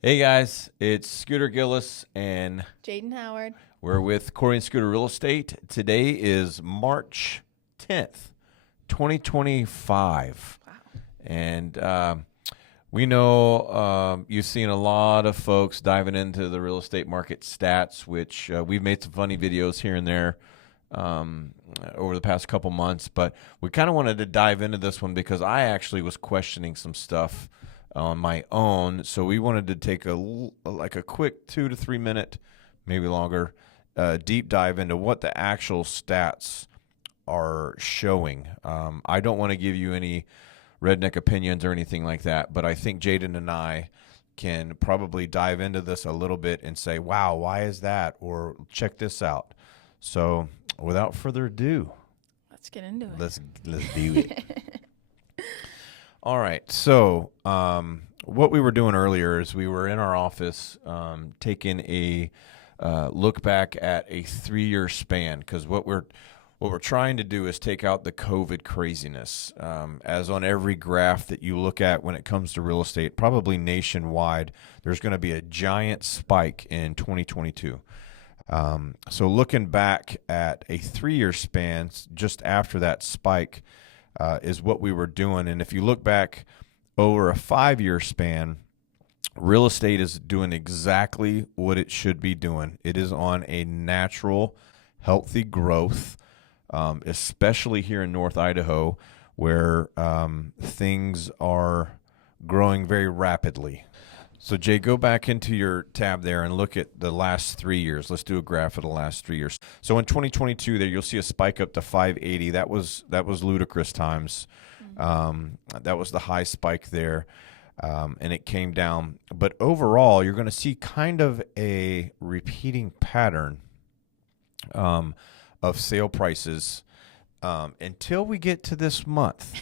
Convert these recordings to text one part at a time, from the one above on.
Hey guys, it's Scooter Gillis, and Jaiden Howard. we're with Coeur and Scooter Real Estate. Today is March 10th, 2025. Wow. And we know you've seen a lot of folks diving into the real estate market stats, which we've made some funny videos here and there over the past couple months. But we kind of wanted to dive into this one because I actually was questioning some stuff on my own. So we wanted to take a quick 2 to 3 minute, maybe longer, deep dive into what the actual stats are showing. I don't want to give you any redneck opinions or anything like that, but I think Jaiden and I can probably dive into this a little bit and say, wow, why is that? Or check this out. So without further ado, Let's get into it. let's do it. All right. So what we were doing earlier is we were in our office taking a look back at a 3-year span, because what we're trying to do is take out the COVID craziness. As on every graph that you look at when it comes to real estate, probably nationwide, there's going to be a giant spike in 2022. So looking back at a 3-year span, just after that spike, is what we were doing. And if you look back over a 5-year span, real estate is doing exactly what it should be doing. It is on a natural, healthy growth, especially here in North Idaho, where things are growing very rapidly. So, Jay, go back into your tab there and look at the last 3 years. Let's do a graph of the last 3 years. So, in 2022, there you'll see a spike up to 580. That was ludicrous times. That was the high spike there, and it came down. But overall, you're going to see kind of a repeating pattern of sale prices until we get to this month.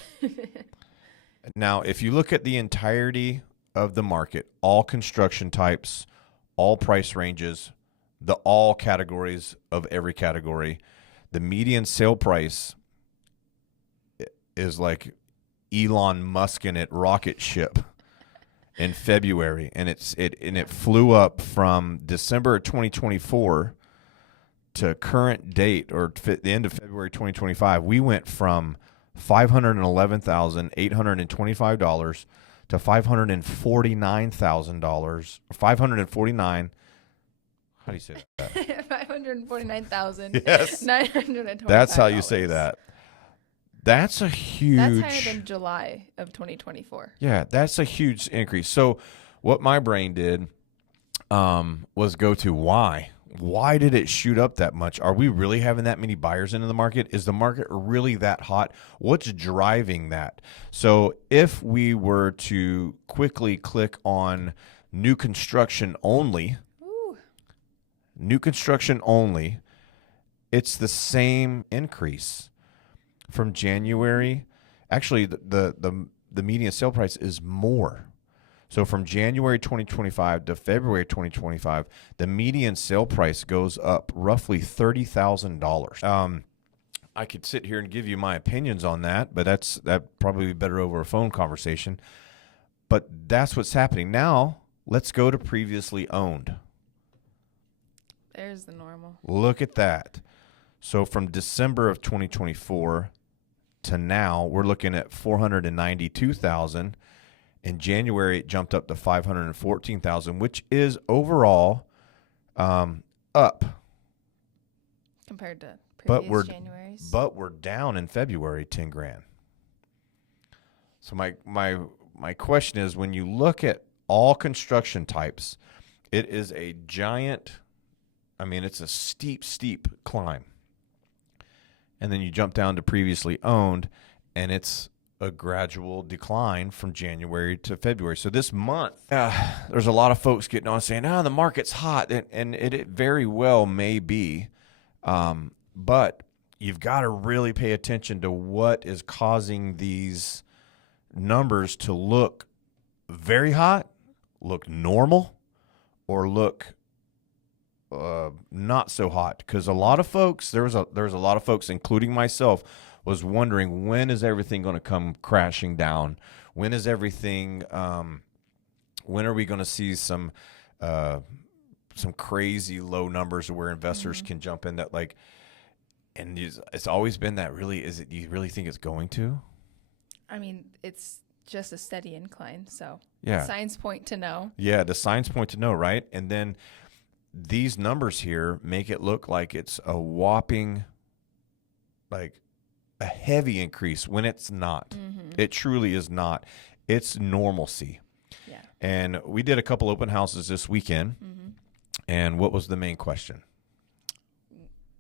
Now, if you look at the entirety of the market, all construction types, all price ranges, all categories of every category, the median sale price is like Elon Musk in it rocket ship in February, and it flew up from December of 2024 to current date, or the end of February 2025. We went from $511,825 to $549,000. 549. How do you say that? $549,925. Yes. That's how you say that. That's a huge. That's higher than July of 2024. Yeah, that's a huge increase. So what my brain did was go to why. Why did it shoot up that much? Are we really having that many buyers into the market? Is the market really that hot? What's driving that? So if we were to quickly click on new construction only, it's the same increase from January. Actually, the median sale price is more. So from January 2025 to February 2025, the median sale price goes up roughly $30,000. I could sit here and give you my opinions on that, but that probably be better over a phone conversation. But that's what's happening. Now, let's go to previously owned. There's the normal. Look at that. So from December of 2024 to now, we're looking at 492,000. In January, it jumped up to 514,000, which is overall up. Compared to previous Januaries. But we're down in February 10 grand. So my question is, when you look at all construction types, it is a giant. It's a steep climb. And then you jump down to previously owned, and it's a gradual decline from January to February. So this month, there's a lot of folks getting on saying, the market's hot, and it very well may be. But you've got to really pay attention to what is causing these numbers to look very hot, look normal, or look not so hot. Because a lot of folks, there's a lot of folks, including myself, was wondering, when is everything going to come crashing down? When is everything when are we going to see some crazy low numbers where investors can jump in that like, and it's always been that really, do you really think it's going to? I mean, it's just a steady incline. So yeah, signs point to no. Yeah. The signs point to no. Right. And then these numbers here make it look like it's a whopping, like a heavy increase when it's not. It truly is not. It's normalcy. Yeah. And we did a couple open houses this weekend. And what was the main question?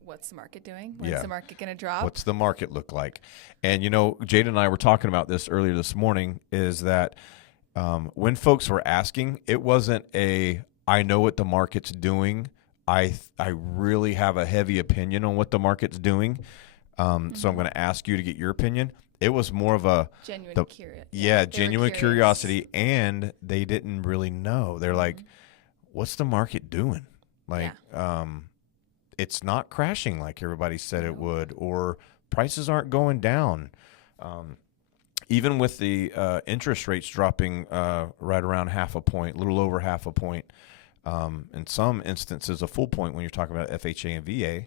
What's the market doing? When's the market going to drop? What's the market look like? And, Jaiden and I were talking about this earlier this morning, is that when folks were asking, it wasn't I know what the market's doing. I really have a heavy opinion on what the market's doing. So I'm going to ask you to get your opinion. It was more of a genuine curiosity. Yeah, genuine curiosity, and they didn't really know. They're like, "What's the market doing?" Like, it's not crashing like everybody said it would, or prices aren't going down. Even with the interest rates dropping right around half a point, a little over half a point, in some instances a full point when you're talking about FHA and VA.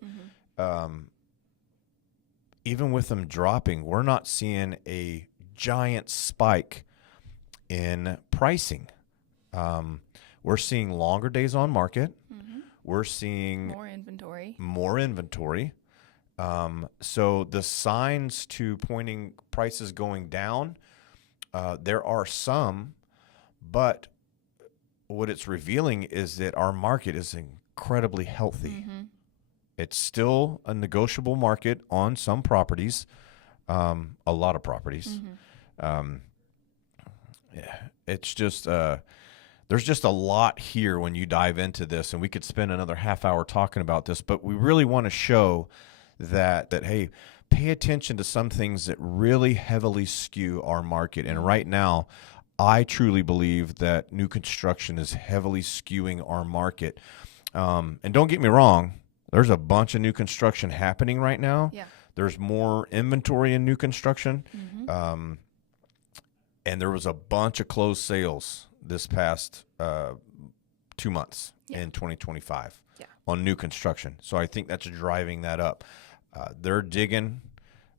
Even with them dropping, we're not seeing a giant spike in pricing. We're seeing longer days on market. We're seeing more inventory. So the signs to pointing prices going down, there are some, but what it's revealing is that our market is incredibly healthy. It's still a negotiable market on some properties, a lot of properties. It's just there's just a lot here when you dive into this, and we could spend another half hour talking about this, but we really want to show that hey, pay attention to some things that really heavily skew our market. And right now, I truly believe that new construction is heavily skewing our market. And don't get me wrong, there's a bunch of new construction happening right now. Yeah. There's more inventory in new construction. And there was a bunch of closed sales this past 2 months in 2025 on new construction. So I think that's driving that up. They're digging,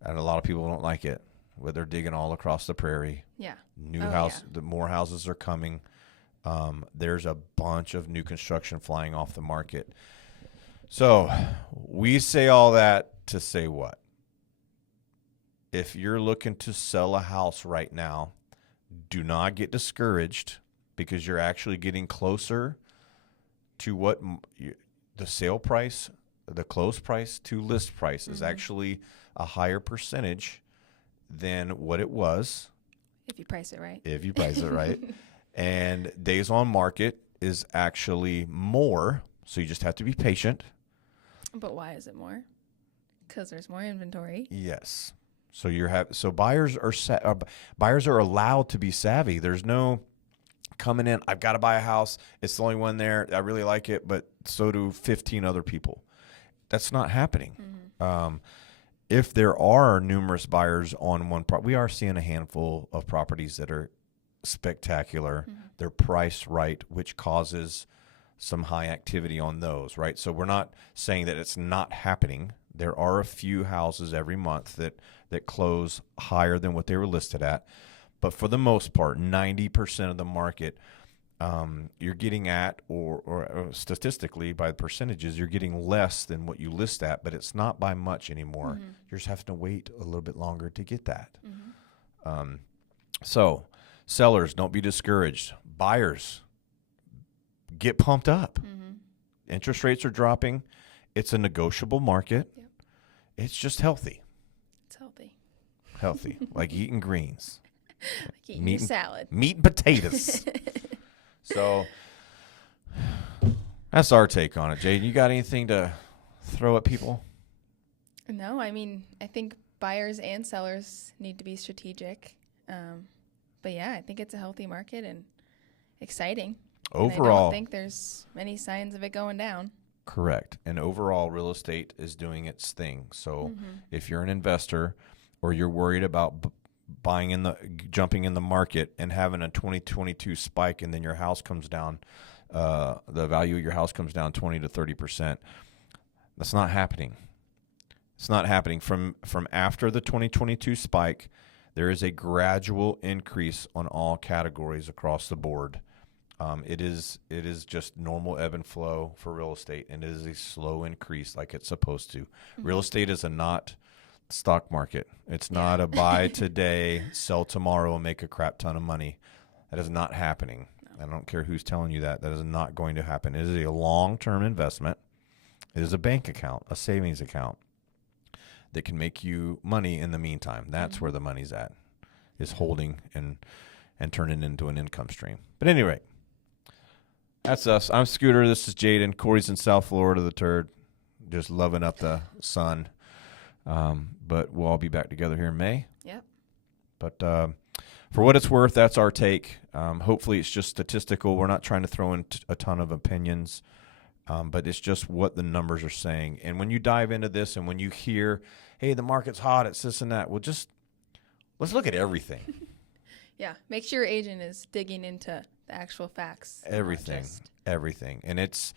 and a lot of people don't like it, but they're digging all across the prairie. Yeah. The more houses are coming. There's a bunch of new construction flying off the market. So we say all that to say what? If you're looking to sell a house right now, do not get discouraged, because you're actually getting closer to what the sale price, the close price to list price is actually a higher percentage than what it was. If you price it right. And days on market is actually more. So you just have to be patient. But why is it more? Because there's more inventory. Yes. So buyers are allowed to be savvy. There's no coming in, I've got to buy a house. It's the only one there. I really like it, but so do 15 other people. That's not happening. If there are numerous buyers on one property, we are seeing a handful of properties that are spectacular. They're priced right, which causes some high activity on those, right? So we're not saying that it's not happening. There are a few houses every month that close higher than what they were listed at. But for the most part, 90% of the market, you're getting at, or statistically by the percentages, you're getting less than what you list at, but it's not by much anymore. You're just having to wait a little bit longer to get that. So sellers, don't be discouraged. Buyers, get pumped up. Interest rates are dropping. It's a negotiable market. It's just healthy. It's healthy. Healthy, like eating greens. Like eating your salad. Meat and potatoes. So that's our take on it. Jaiden, you got anything to throw at people? No, I mean, I think buyers and sellers need to be strategic. But yeah, I think it's a healthy market and exciting. Overall, and I don't think there's many signs of it going down. Correct. And overall, real estate is doing its thing. So if you're an investor or you're worried about jumping in the market and having a 2022 spike, and then your house comes down, the value of your house comes down 20 to 30%. That's not happening. It's not happening. From after the 2022 spike, there is a gradual increase on all categories across the board. It is just normal ebb and flow for real estate, and it is a slow increase like it's supposed to. Mm-hmm. Real estate is not stock market. It's not a buy today, sell tomorrow, and make a crap ton of money. That is not happening. No. I don't care who's telling you that. That is not going to happen. It is a long-term investment. It is a bank account, a savings account that can make you money in the meantime. That's where the money's at, is holding and turning into an income stream. But anyway, that's us. I'm Scooter. This is Jaiden. Corey's in South Florida, the turd, just loving up the sun. But we'll all be back together here in May. Yep. But for what it's worth, that's our take. Hopefully it's just statistical. We're not trying to throw in a ton of opinions, but it's just what the numbers are saying. And when you dive into this and when you hear, hey, the market's hot, it's this and that, well, just let's look at everything. Yeah. Make sure your agent is digging into the actual facts. Everything. And it's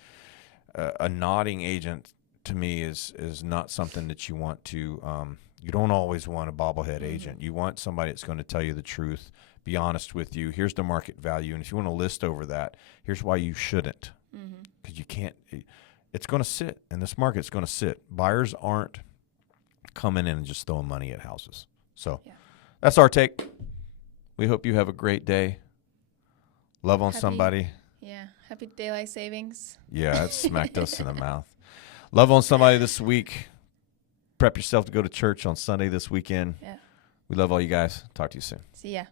a nodding agent. To me, is not something that you want to. You don't always want a bobblehead agent. You want somebody that's going to tell you the truth, be honest with you. Here's the market value, and if you want to list over that, here's why you shouldn't. Because you can't. It's going to sit, and this market's going to sit. Buyers aren't coming in and just throwing money at houses. So that's our take. We hope you have a great day. Love on somebody. Yeah. Happy daylight savings. Yeah, it smacked us in the mouth. Love on somebody this week. Prep yourself to go to church on Sunday this weekend. Yeah. We love all you guys. Talk to you soon. See ya.